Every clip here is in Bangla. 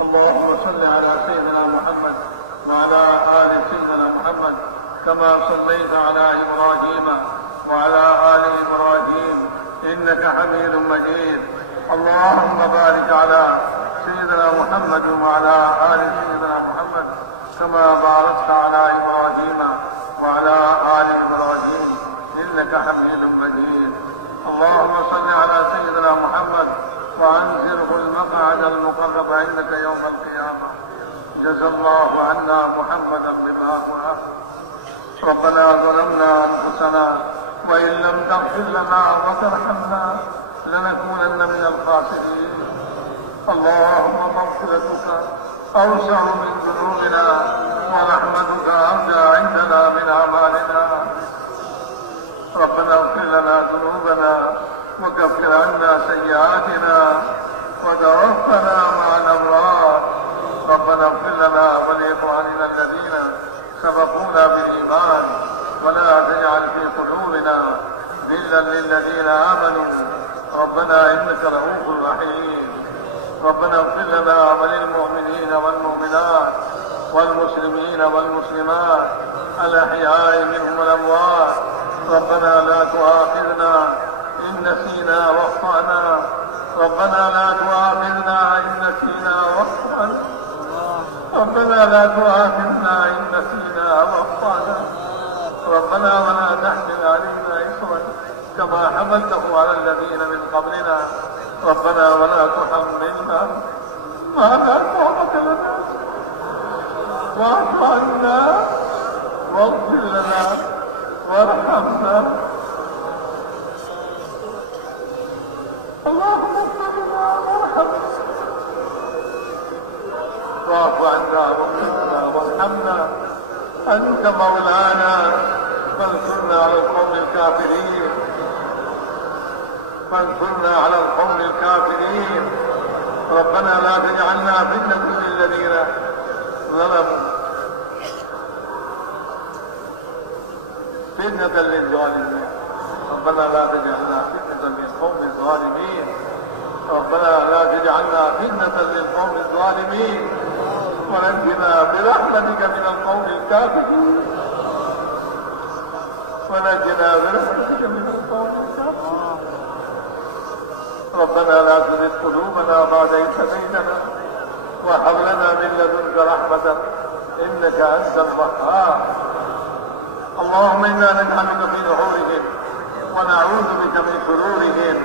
اللهم صل على سيدنا محمد وعلى آل سيدنا محمد كما صليت على إبراهيم وعلى آل إبراهيم إنك حميد مجيد. اللهم بارك على سيدنا محمد وعلى آل سيدنا محمد كما باركت على إبراهيم وعلى آل إبراهيم إنك حميد مجيد. اللهم صل على سيدنا محمد وأنزله المقعد المقرب عندك يوم القيامة. جزا الله عنا محمدا بما هو. ربنا ظلمنا أنفسنا وإن لم تغفر لنا وترحمنا لنكونن من الخاسرين. اللهم مغفرتك أوسع من ذنوبنا ورحمتك أرجى عندنا من أعمالنا. ربنا اغفر لنا ذنوبنا وكفر عنا سيئاتنا وتوفنا مع الأبرار. ربنا اغفر لنا ولإخواننا الذين سبقونا بالإيمان ولا تجعل في قلوبنا غلا للذين آمنوا ربنا إنك رؤوف رحيم. ربنا اغفر لنا وللمؤمنين والمؤمنات والمسلمين والمسلمات الأحياء منهم والأموات. ربنا لا تؤاخذنا إن نسينا واخطأنا. ربنا لا تؤاخذنا إن نسينا واخطأنا. ربنا لا تؤاخذنا إن نسينا واخطأنا. ربنا ولا تحمل علينا إصرا كما حملته على الذين من قبلنا. ربنا ولا تحملنا ما لا طاقة لنا. واعف عنا واغفر لنا وارحمنا. اللهم اغفر لنا وارحمنا. واعف عنا واغفر لنا وارحمنا. أنت مولانا فانصرنا على القوم الكافرين. فانصرنا على القوم الكافرين. ربنا لا تجعلنا فتنة للذين ظلموا فتنة للظالمين. ربنا لا تجعلنا فتنة للقوم الظالمين. ربنا لا تجعلنا فتنة للقوم الظالمين ونجنا برحمتك من القوم الكافرين. ونجنا برحمتك من القوم الكافرين. ربنا لا تزغ قلوبنا بعد إذ هديتنا وهب لنا من لدنك رحمة إنك أنت الوهاب. اللهم إنا نجعلك في نحورهم ونعوذ بك من شرورهم.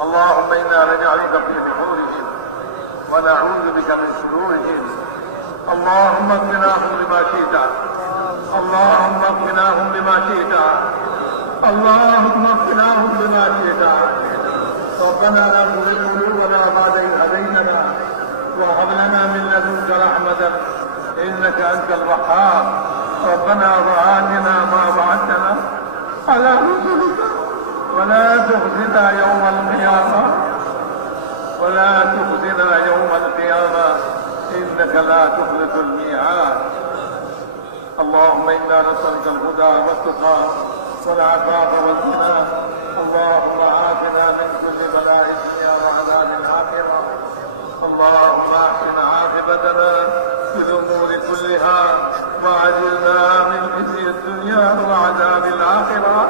اللهم إنا نجعلك في نحورهم ونعوذ بك من شرورهم. اللهم اكفناهم بما شئت. اللهم اكفناهم بما شئت. اللهم اكفناهم بما شئت. ربنا لا تزغ قلوبنا بعد إذ هديتنا وهب لنا من لدنك رحمة إنك أنت الوهاب. ربنا وآتنا ما وعدتنا على رسلك ولا تخزنا يوم القيامة. ولا تخزنا يوم القيامة إنك لا تخلف الميعاد. اللهم إنا نسألك الهدى والتقى والعفاف والغنى. اللهم عافنا من كل بلاء الدنيا وعذاب الآخرة. اللهم أحسن عاقبتنا في الأمور كلها وعجلنا من خزي الدنيا وعذاب الآخرة.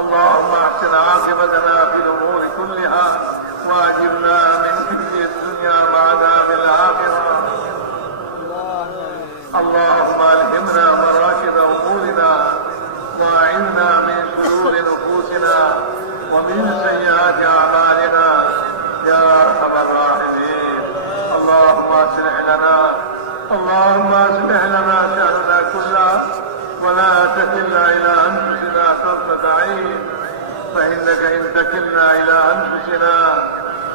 اللهم أحسن عاقبتنا في الأمور كلها وأجرنا من خزي الدنيا وعذاب الآخرة. اللهم ألهمنا مراشد أمورنا وأعنا من شرور نفوسنا ومن سيئات أعمالنا يا أرحم الراحمين. اللهم أصلح لنا شأننا كله ولا تكلنا إلى أنفسنا طرفة عين. فإنك إن تكلنا إلى أنفسنا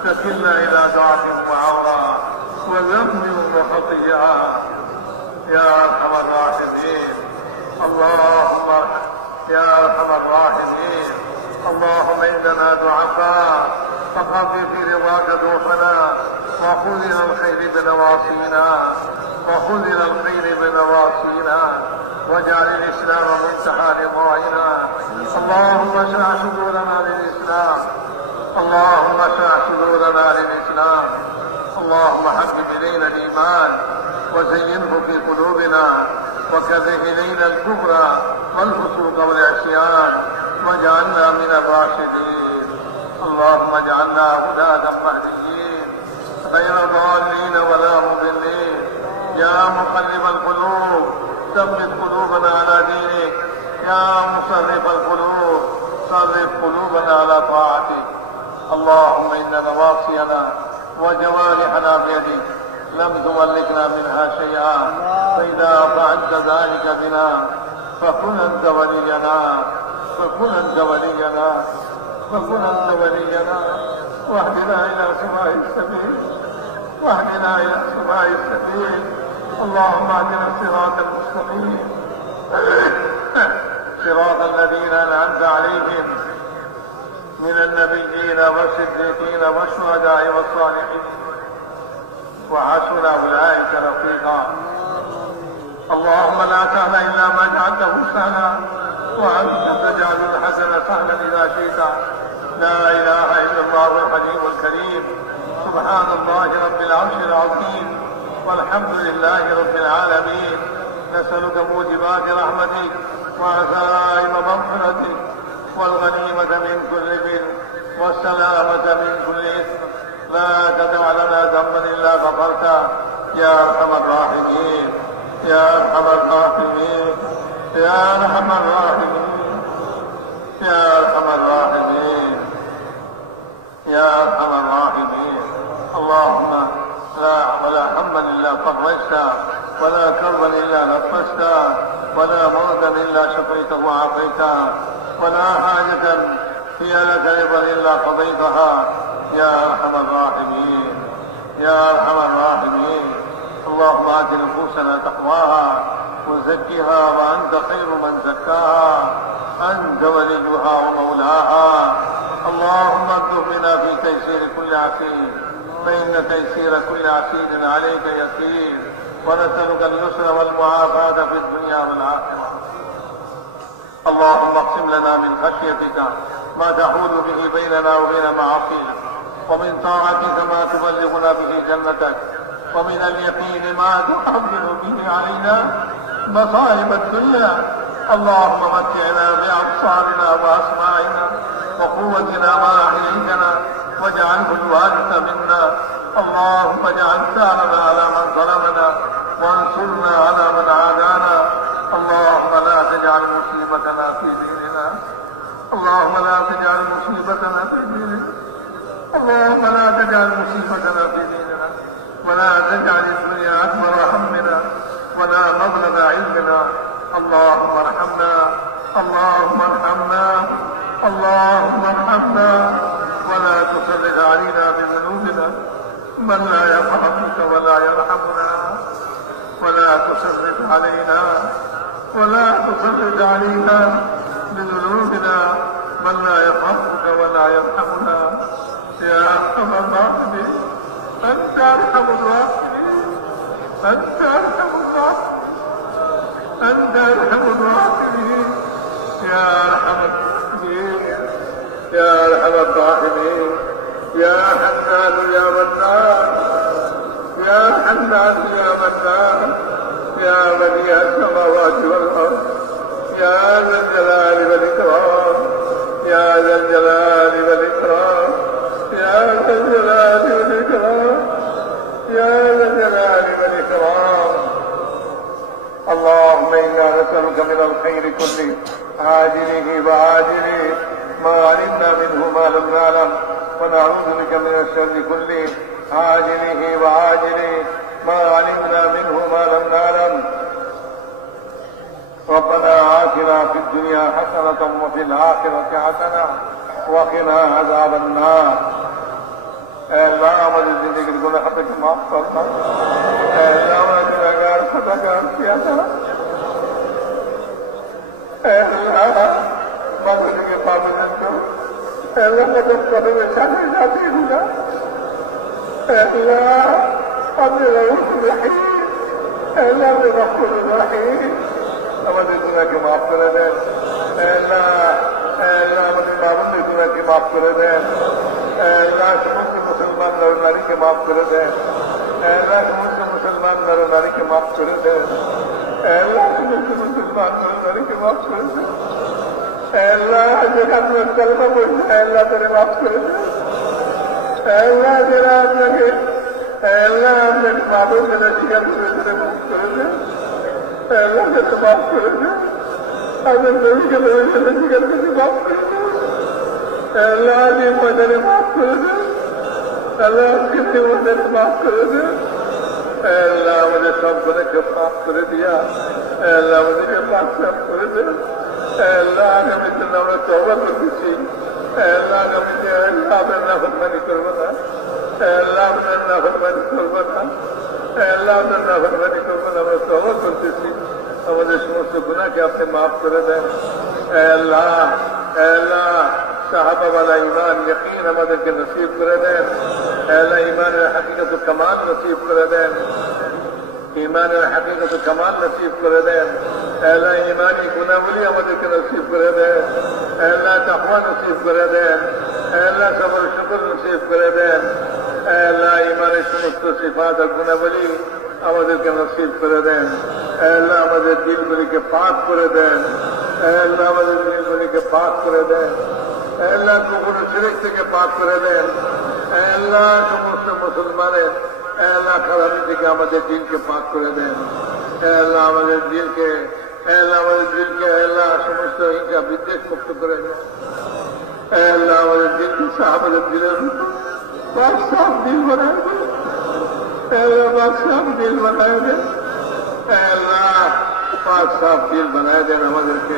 تكلنا إلى ضعف وعورة وذنب وخطيئة يا أرحم الراحمين. اللهم يا أرحم الراحمين. اللهم إننا ضعفاء فقضي في رضاك ذوقنا وخذ إلى الخير بنواصينا. واجعل الإسلام منتهى رضائنا. اللهم اشرح صدورنا للإسلام. اللهم اشرح صدورنا للإسلام. بالإيمان وزينه في قلوبنا وكره إلينا الكفر والفسوق والعصيان واجعلنا من الراشدين. اللهم اجعلنا هداة مهديين غير ضالين ولا مضلين. يا مقلب القلوب ثبت قلوبنا على دينك. يا مصرف القلوب صرف قلوبنا على طاعتك. اللهم إن نواصينا وجوارحنا بيدك لم تملكنا منها شيئا، فإذا فعلت ذلك بنا فكن أنت ولينا فكن أنت ولينا فكن أنت ولينا واهدنا إلى سواء السبيل واهدنا إلى سواء السبيل. اللهم اهدنا الصراط المستقيم صراط الذين أنعمت عليهم من النبيين والصديقين والشهداء والصالحين وحسن أولئك رفيقا. اللهم لا سهل إلا ما جعلته سهلا وأنت تجعل الحسن سهلا إذا شئت. لا إله إلا الله الحليم الكريم. سبحان الله رب العرش العظيم والحمد لله رب العالمين. نسألك موجبات رحمتك وعزائم مغفرتك والغنيمة من كل بر والسلامة من كل إثم. لا تدع لنا ذنبا إلا غفرته يا أرحم الراحمين يا أرحم الراحمين يا أرحم الراحمين يا أرحم الراحمين يا أرحم الراحمين. اللهم ولا هما إلا فرجته ولا كربا إلا نفسته ولا مرضا إلا شفيته وعافيته ولا حاجة هي لك رضا إلا قضيتها يا أرحم الراحمين يا أرحم الراحمين. اللهم آت نفوسنا تقواها وزكها وأنت خير من زكاها أنت وليها ومولاها. اللهم اكتب بنا في تيسير كل عسير فإن تيسير كل عسير عليك يسير. ونسألك اليسر والمعافاة في الدنيا والآخرة. اللهم اقسم لنا من خشيتك ما تحول به بيننا وبين معاصيك ومن طاعتك ما تبلغنا به جنتك ومن اليقين ما تحمل به علينا مصائب الدنيا. اللهم متعنا بأبصارنا وأسماعنا وقوتنا ما أحييتنا واجعله الوارث منا. اللهم اجعل ثارنا على من ظلمنا وانصرنا على من عادانا. اللهم لا تجعل مصيبتنا في ديننا. اللهم لا تجعل مصيبتنا في ديننا. اللهم لا تجعل مصيبتنا في ديننا ولا تجعل الدنيا أكبر همنا ولا مبلغ علمنا. اللهم ارحمنا اللهم ارحمنا اللهم ارحمنا ولا تسلط علينا بذنوبنا من لا يرحمك ولا يرحمنا. ولا تسلط علينا بذنوبنا من لا يرحمك ولا يرحمنا. يا أرحم الراحمين أنت أرحم الراحمين أنت أرحم الراحمين أنت أرحم الراحمين يا أرحم الراحمين يا أرحم الراحمين يا حنان يا منان يا حنان يا منان يا بديع السماوات والأرض يا ذا الجلال والإكرام يا ذا الجلال والإكرام يا ذا الجلال والإكرام يا ذا الجلال والإكرام. اللهم إنا نسألك من الخير كله عاجله وعاجله ما علمنا منه ما لم نعلم ونعوذ بك من الشر كله عاجله وعاجله ما علمنا منه ما لم نعلم. ربنا آتنا في الدنيا حسنة وفي الآخرة حسنة وقنا عذاب النار. اللہ ہماری زندگی کے گناہ خطا کے معاف کرنا. اللہ ہمارا گناہگار خطا کام کیا تھا. اللہ مغرب کے پابند کو اللہ مدد کرنے میں شامل جاتی ہوگا. اللہ اپنے رؤوف رحیم اللہ اپنے غفور رحیم ہمارے گناہ کے معاف کرے دے. اللہ ہمارے پابند گناہ کے معاف کرے دے. اللہ مسلمان نر ناری کے معاف کر دے. আল্লাহ সমস্ত মুসলমান নরনারীকে মাফ করে দেন। আল্লাহ সমস্ত মুসলমান নরনারীকে মাফ করে দেন। আল্লাহ যেখান কালমা পড়ছে আল্লাহ তারা মাফ করে দেন। আল্লাহ যারা আপনাকে আল্লাহ আপনাকে মাফের মেলা স্বীকার করে তারা মাফ করে দেন। আল্লাহ যাতে মাফ করে দেন। আপনার নবীকে স্বীকার করে মাফ করে দেন। আল্লাহ যে ময়দানে মাফ করে দেন। আল্লাহ আজকে মধ্যে মাফ করে দেন। আল্লাহ আমাদের সব গুণকে মাফ করে দিয়া আল্লাহ আমাদেরকে মাফ সাফ করে দেন। আল্লাহ আগামীতে আমরা তওবা করতেছি। আল্লাহ আগামীতে আল্লাহ আপনার নাফরমানি করবো না। আল্লাহ আপনার নাফরমানি করবো না। আল্লাহ আপনার নাফরমানি করবো না। আমরা তওবা করতেছি। আমাদের সমস্ত গুনাহকে আপনি মাফ করে দেন। আল্লাহ আল্লাহ সাহাবাওয়ালা ঈমান ইয়াকিন আমাদেরকে নসিব করে দেন। আল্লাহ ঈমানের হাকিকত কামাল নসিব করে দেন। ঈমানের হাকিকত কামাল নসিব করে দেন। আল্লাহ ঈমানি গুণাবলী আমাদেরকে নসিব করে দেন। আল্লাহ তাকওয়া নসিব করে দেন। আল্লাহ সবর শুকর নসিব করে দেন। আল্লাহ ঈমানের সমস্ত সিফাত আর গুণাবলী আমাদেরকে নসিব করে দেন। আল্লাহ আমাদের দিলগুলিকে পাক করে দেন। আল্লাহ আমাদের দিলগুলিকে পাক করে দেন। আল্লাহ কুফর শিরক থেকে পাক করে দেন। আল্লাহ সমস্ত মুসলমানের আল্লাহ খারাপি থেকে আমাদের দিলকে পাক করে দেন। আল্লাহ আমাদের দিলকে আল্লাহ সমস্ত হিংসা বিদ্বেষ মুক্ত করে দেন। আল্লাহ আমাদের দিলকে আমাদের দিলের বাদশাহ দিল বানায় দেন। আল্লাহ বাদশাহ দিল বানায় দেন। আল্লাহ বাদশাহ দিল বানায় দেন আমাদেরকে।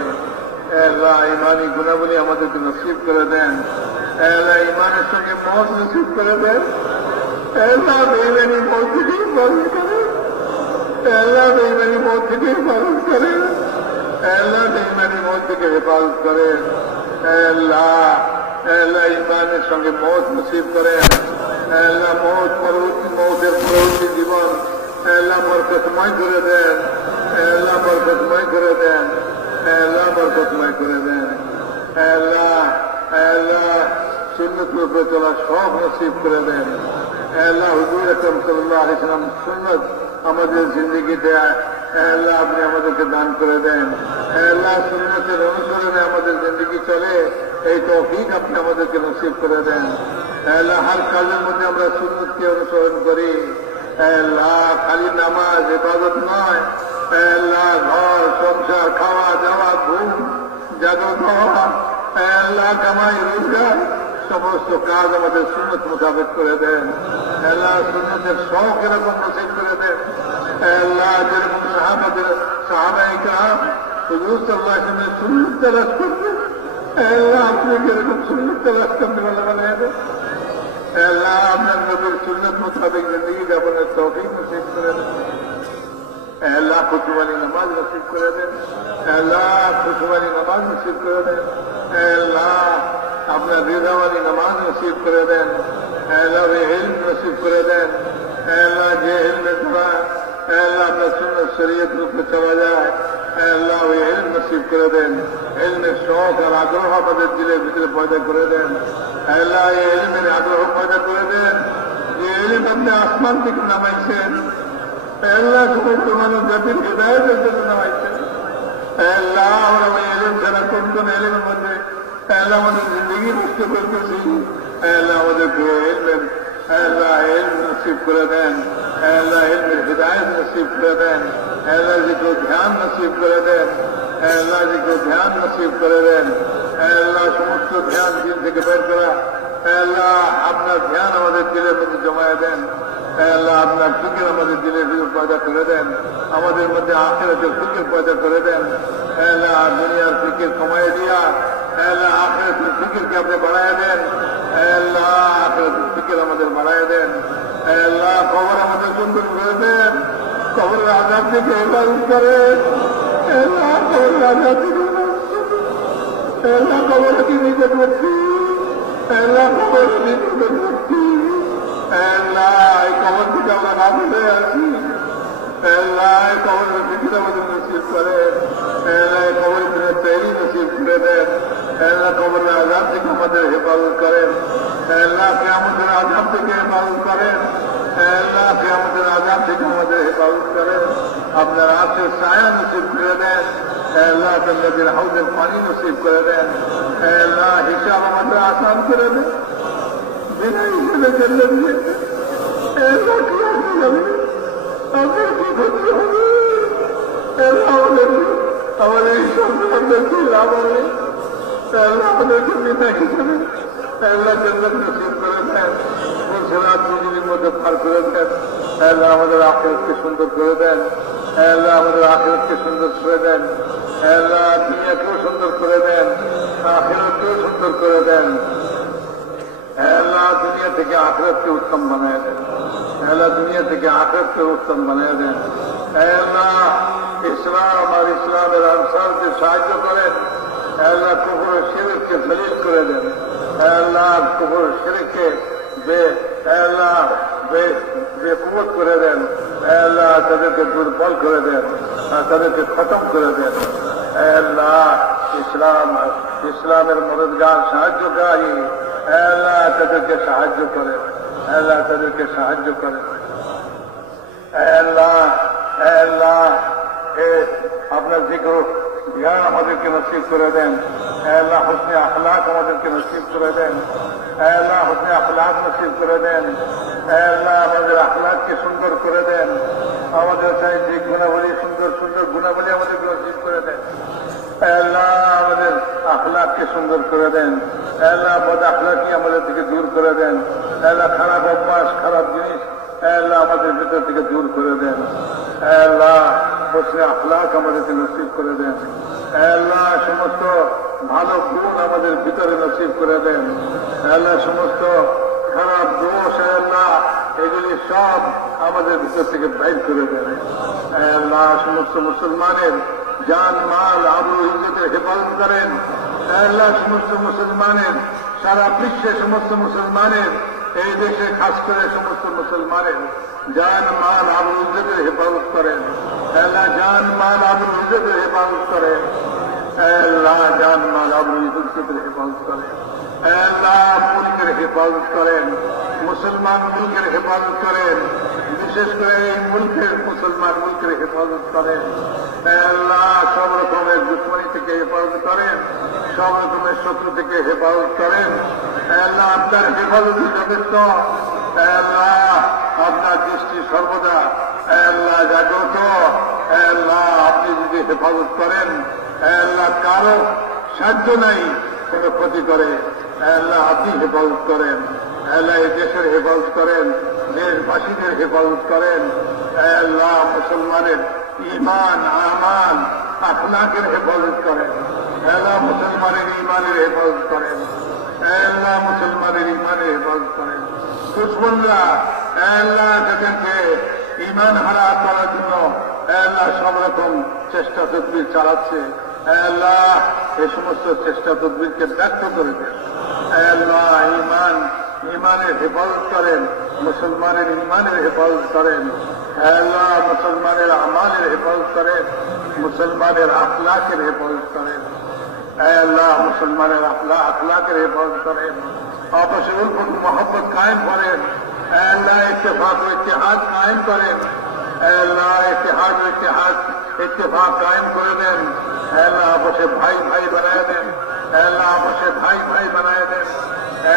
আল্লাহ ইমানি গুণাবলী আমাদেরকে নসিব করে দেন। আল্লাহ ইমানের সঙ্গে মত নসিব করে দেন। আল্লাহ বেঈমানি মত থেকে হেফাজত করেন। আল্লাহ বেঈমানি মত থেকে হেফাজত করেন। আল্লাহ বেঈমানি মত থেকে হেফাজত করেন। আল্লাহ আল্লাহ ইমানের সঙ্গে মত নসিব করেন। আল্লাহ মৌতের পরবর্তী জীবন আল্লাহ বরকতময় করে দেন। আল্লাহ বরকতময় করে দেন। আল্লাহ বরকতময় করে দেন। আল্লাহ আল্লাহ সুন্নতের উপরে চলা সব নসিব করে দেন। আল্লাহ হুজুর আকরাম সাল্লাল্লাহু আলাইহি ওয়াসাল্লাম সুন্নত আমাদের জিন্দেগিতে আল্লাহ আপনি আমাদেরকে দান করে দেন। আল্লাহ সুন্নতের অনুসরণে আমাদের জিন্দেগি চলে এই তৌফিক আপনি আমাদেরকে নসিব করে দেন। আল্লাহ হর কাজের মধ্যে আমরা সুন্নতকে অনুসরণ করি। আল্লাহ খালি নামাজ ইবাদত নয়। আল্লাহ ঘর সংসার খাওয়া দাওয়া ঘুম জাগ্রত হওয়া আল্লাহ কামাই রোজগার সমস্ত কাজ আমাদের সুন্নত মোতাবেক করে দেন। আল্লাহ সুন্নতের শখ এরকম নসিব করে দেন। আল্লাহ যেরকম সাহাবায়ে কেরাম হুজুর সাল্লাল্লাহু আলাইহি ওয়াসাল্লামের সুন্নত তালাশ করতেন। আল্লাহ আপনি যেরকম সুন্নত তালাশ করতে বানায় দেন। আল্লাহ আপনার নবীর সুন্নত মোতাবেক জিন্দগি যাপনের তৌফিক নসিব করে দেন। আল্লাহ খুশবানি নামাজ নসিব করে দেন। আল্লাহ খুশবানি নামাজ নসিব করে দেন। আল্লাহ আপনার রিজাওয়ালি নামাজ নসিব করে দেন। আল্লাহ ইলম নসিব করে দেন। আল্লাহ যে ইলমের দ্বারা আল্লাহ আপনার সুন্নাত শরীয়ত রূপে চলা যায় আল্লাহ ওই ইলম নসিব করে দেন। ইলমের শখ আর আগ্রহ আমাদের দিলের ভিতরে পয়দা করে দেন। আল্লাহ এই ইলমের আগ্রহ পয়দা করে দেন যে ইলম আপনি আসমান থেকে নামাইছেন। আল্লাহ সমস্ত মানুষ জাতির হৃদায়তের জন্য নামাইছেন। আল্লাহ আমরা ওই ইলম ছাড়া কোন কোন ইলমের মধ্যে আল্লাহ আমাদের জিন্দগি নষ্ট করতেছি। আল্লাহ আমাদেরকে ইলমের আল্লাহ ইলম নসিব করে দেন। আল্লাহ ইলমের হৃদায়ত নসিব করে দেন। আল্লাহ জিকে ধ্যান নসিব করে দেন। আল্লাহ জিকে ধ্যান নসিব করে দেন। আল্লাহ সমস্ত ধ্যান দিন থেকে বের করা আল্লাহ আপনার ধ্যান আমাদের দিলের মধ্যে জমায়ে দেন। আল্লাহ আপনার ফিকির আমাদের দিলের ভিতরে পয়দা করে দেন। আমাদের মধ্যে আখিরাতের ফিকির পয়দা করে দেন। আল্লাহ দুনিয়ার ফিকির কমায় দিয়া আল্লাহ আখিরাতের ফিকিরকে আপনি বাড়ায় দেন। আল্লাহ আখিরাতের ফিকির আমাদের বাড়ায় দেন। আল্লাহ কবর আমাদের সুন্দর করে দেন। কবরের আযাব থেকে হেফাজত করেন। আল্লাহ কবরের আযাব থেকে আল্লাহ কবরকে নিকট করছি। আল্লাহ কবরকে নিকট করছি। আল্লাহ এই কবর থেকে আমরা না ভুলে আছি। আল্লাহ এই কবরের ফিকির আমাদের নসিব করেন। আল্লাহ এই কবরের ফিরে তৈরি নসিব করে দেন। আল্লাহ কবরের আযাব থেকে আমাদের হেফাজত করেন। আল্লাহ কিয়ামতের আযাব থেকে হেফাজত করেন। আল্লাহ আমাদের আজাদ থেকে আমাদের হেফাজত করেন, আপনার আশের ছায়া নসিব করে দেন, আল্লাহ আপনাদের হাউজের পানি নসিব করে দেন, আল্লাহ হিসাব আমাদের আসান করে দেন, বিনা হিসেবে চললেন আল্লাহ কি আসতে যাবে, আপনার কি ক্ষতি হবে, আমাদের হিসাব আমাদের কি লাভ হবে, আল্লাহ আমাদেরকে বিনা হিসেবে আল্লাহ জান্নাত নসিব করে দেন, রাত দুদিনের মধ্যে পার করে দেন, আল্লাহ আমাদের আখিরাতকে সুন্দর করে দেন, আল্লাহ আমাদের আখিরাতকে সুন্দর করে দেন, আল্লাহ দুনিয়াকেও সুন্দর করে দেন, আখিরাতকেও সুন্দর করে দেন, আল্লাহ দুনিয়া থেকে আখিরাতকে উত্তম বানিয়ে দেন, আল্লাহ দুনিয়া থেকে আখিরাতকে উত্তম বানিয়ে দেন, আল্লাহ ইসলাম আর ইসলামের আনসারকে সাহায্য করেন, আল্লাহ কুফর ও শিরককে দলিল করে দেন, আল্লাহ কুফর ও শিরককে বেকুবত করে দেন, আল্লাহ তাদেরকে দুর্বল করে দেন, তাদেরকে খতম করে দেন, আল্লাহ ইসলামের মদদগার সাহায্যকারী, আল্লাহ তাদেরকে সাহায্য করেন, আল্লাহ তাদেরকে সাহায্য করেন, আল্লাহ আল্লাহ আপনার জিক্র জ্ঞান আমাদেরকে নসিব করে দেন, আল্লাহ হুসনে আখলাক আমাদেরকে নসিব করে দেন, আল্লাহ হুসনে আখলাক নসিব করে দেন, আল্লাহ আমাদের আখলাককে সুন্দর করে দেন, আমাদের চাই যে গুণাবলী সুন্দর সুন্দর গুণাবলী আমাদেরকে নসিব করে দেন, আল্লাহ আমাদের আখলাককে সুন্দর করে দেন, আল্লাহ বদ আখলাকি আমাদের থেকে দূর করে দেন, আল্লাহ খারাপ অভ্যাস খারাপ জিনিস আল্লাহ আমাদের ভিতর থেকে দূর করে দেন, আল্লাহ হুসনে আখলাক আমাদেরকে নসিব করে দেন, আল্লাহ সমস্ত ভালো গুণ আমাদের ভিতরে নসিব করে দেন, আল্লাহ সমস্ত খারাপ দোষ আল্লাহ এগুলি সব আমাদের ভিতর থেকে বাইর করে দেন, আল্লাহ সমস্ত মুসলমানের জান মাল আবরু ইজ্জতের হেফাজত করেন, আল্লাহ সমস্ত মুসলমানের সারা বিশ্বে সমস্ত মুসলমানের এই দেশে খাস করে সমস্ত মুসলমানের জান মাল আবরু ইজ্জতের হেফাজত করেন, আল্লাহ জান মাল আবরু ইজ্জতের হেফাজত করেন, আল্লাহ জান মাল আবরু ইজ্জতের হেফাজত করেন, আল্লাহ মুলকের হেফাজত করেন, মুসলমান মুলকের হেফাজত করেন, বিশেষ করে এই মুলকের মুসলমান মুলকের হেফাজত করেন, আল্লাহ সব রকমের দুশ্মনী থেকে হেফাজত করেন, সব রকমের শত্রু থেকে হেফাজত করেন, আল্লাহ আপনার হেফাজত যথেষ্ট, আল্লাহ আপনার দৃষ্টি সর্বদা আল্লাহ জাগ্রত, আল্লাহ আপনি যদি হেফাজত করেন আল্লাহ কারো সাহায্য নাই কোনো ক্ষতি করে, আল্লাহ আপনি হেফাজত করেন, আল্লাহ এই দেশের হেফাজত করেন, দেশবাসীদের হেফাজত করেন, আল্লাহ মুসলমানের ইমান আমাল আখলাকের হেফাজত করেন, আল্লাহ মুসলমানের ইমানের হেফাজত করেন, আল্লাহ মুসলমানের ইমানের হেফাজত করেন, দুশ্মনরা আল্লাহ যাদেরকে ইমান হারা করার জন্য আল্লাহ সব রকম চেষ্টা তদবির চালাচ্ছে, আল্লাহ এই সমস্ত চেষ্টা তদবিরকে ব্যর্থ করে দেন, আল্লাহ ইমানের হেফাজত করেন, মুসলমানের ইমানের হেফাজত করেন, আল্লাহ মুসলমানের আমালের হেফাজত করেন, মুসলমানের আখলাকের হেফাজত করেন, আল্লাহ মুসলমানের আখলাকের হেফাজত করেন, আপসে উলফত মোহাম্মত কায়েম করেন, আল্লাহ ইত্তেফাক ও ইত্তেহাদ কায়েম করেন, আল্লাহ ইত্তেহাদ ও ইত্তেফাক কায়েম করে দেন, আল্লাহ আপসে ভাই ভাই বানায় দেন, আল্লাহ আপসে ভাই ভাই বানায় দেন,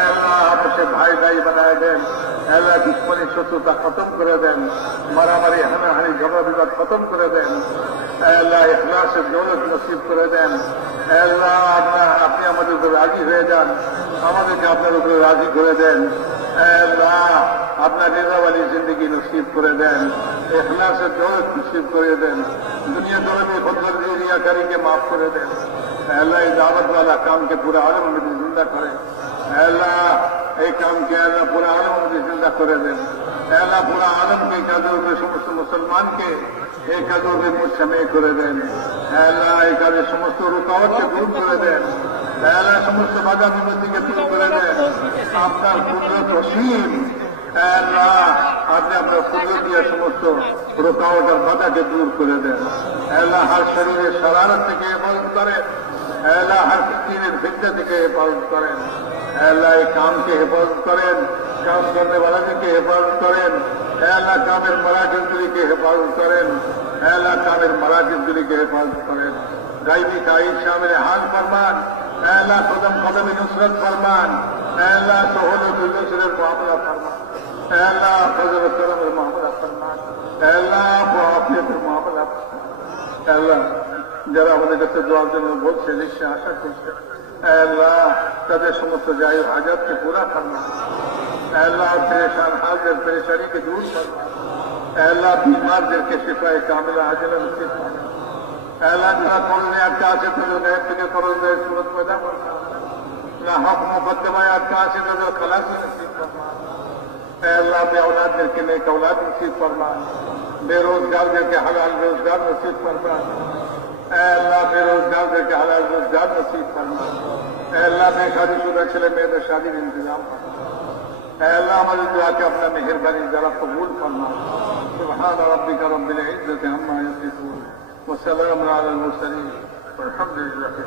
আল্লাহ আপসে ভাই ভাই বানায় দেন, আল্লাহ দুশ্মনী শত্রুতা খতম করে দেন, মারামারি হানাহানি ঝগড়া বিবাদ খতম করে দেন, আল্লাহ ইখলাসের দৌলত নসিব করে দেন, আল্লাহ আপনি আমাদের উপরে রাজি হয়ে যান, আমাদেরকে আপনার উপরে রাজি করে দেন, আল্লাহ আপনার রেজাওয়ালি জিন্দগি নসিব করে দেন, ইখলাসের দৌলত নসিব করে দেন, দুনিয়া দৌলতে ফজল রিয়াকারীকে মাফ করে দেন, আল্লাহ এই দাওয়াতওয়ালা কামকে পুরো আলম মধ্যে জিন্দা করে, আল্লাহ এই কামকে আল্লাহ পুরো আলম মধ্যে জিন্দা করে দেন, আল্লাহ পুরো আলমকে এই কাজের উপরে সমস্ত মুসলমানকে এই কাজের উপরে মুসামে করে দেন, আল্লাহ এই কাজের সমস্ত রুকাওয়াতকে দূর করে দেন, আল্লাহ সমস্ত বাধা বিপত্তিকে দূর করে দেন, আপনার কুদরত অসীম, আল্লাহ আপনি আপনার কুদরত দিয়ে সমস্ত রুকাওয়াতের বাধাকে দূর করে দেন, আল্লাহ হার শরীরের শারারত থেকে হেফাজত করেন, আল্লাহ হার দিনের ফিতনা থেকে হেফাজত করেন, আল্লাহ এই কামকে হেফাজত করেন, কাম করতে वालों হেফাজত করেন, আল্লাহ কামের মারাকিজগুলিকে হেফাজত করেন, আল্লাহ কামের মারাকিজগুলিকে হেফাজত করেন, গাইবি কাইদ শামিল হাল ফরমান, আল্লাহ কদম কদমে নুসরত ফরমান, আল্লাহ সহলত নসরের মামলা ফরমান, আল্লাহ ফজল করমের মামলা ফরমান, আল্লাহ আফিয়তের মামলা ফরমান। আল্লাহ যারা আমাদের কাছে দোয়ার জন্য বলছে, নিশ্চয় আশা করছে, আল্লাহ তাদের সমস্ত জায়গা হাজাতকে পুরা ফরমান, আল্লাহ পরেশান হালদের পরেশানিকে দূর ফরমান, আল্লাহ बीमारদেরকে শিফায়ে কামিলা আজলা নসিব ফরমান, আল্লাহ যারা করলে আটকা আছে তাদের গায়েব থেকে করলে সুরত পয়দা ফরমান, না হক মুকদ্দমায় আটকা আছে তাদের খালাস নসিব ফরমান, আল্লাহ বেঔলাদদেরকে নেক औलाद নসিব ফরমান, বেরোজগারদেরকে হালাল রোজগার নসিব ফরমান, আল্লাহ বেরোজগারদেরকে হালাল রোজগার নসিব ফরমান, আল্লাহ বেশাদিশুদা ছেলে মেয়েদের শাদীর ইন্তজাম ফরমান, আল্লাহ আমাদের দোয়াকে আপনার মেহেরবানি দ্বারা কবুল ফরমান। সুবহান রাব্বিকা রব্বিল ইজ্জাতি আম্মা ইয়াসিফুন ওয়া সালামুন আলাল মুরসালিন ওয়ালহামদুলিল্লাহি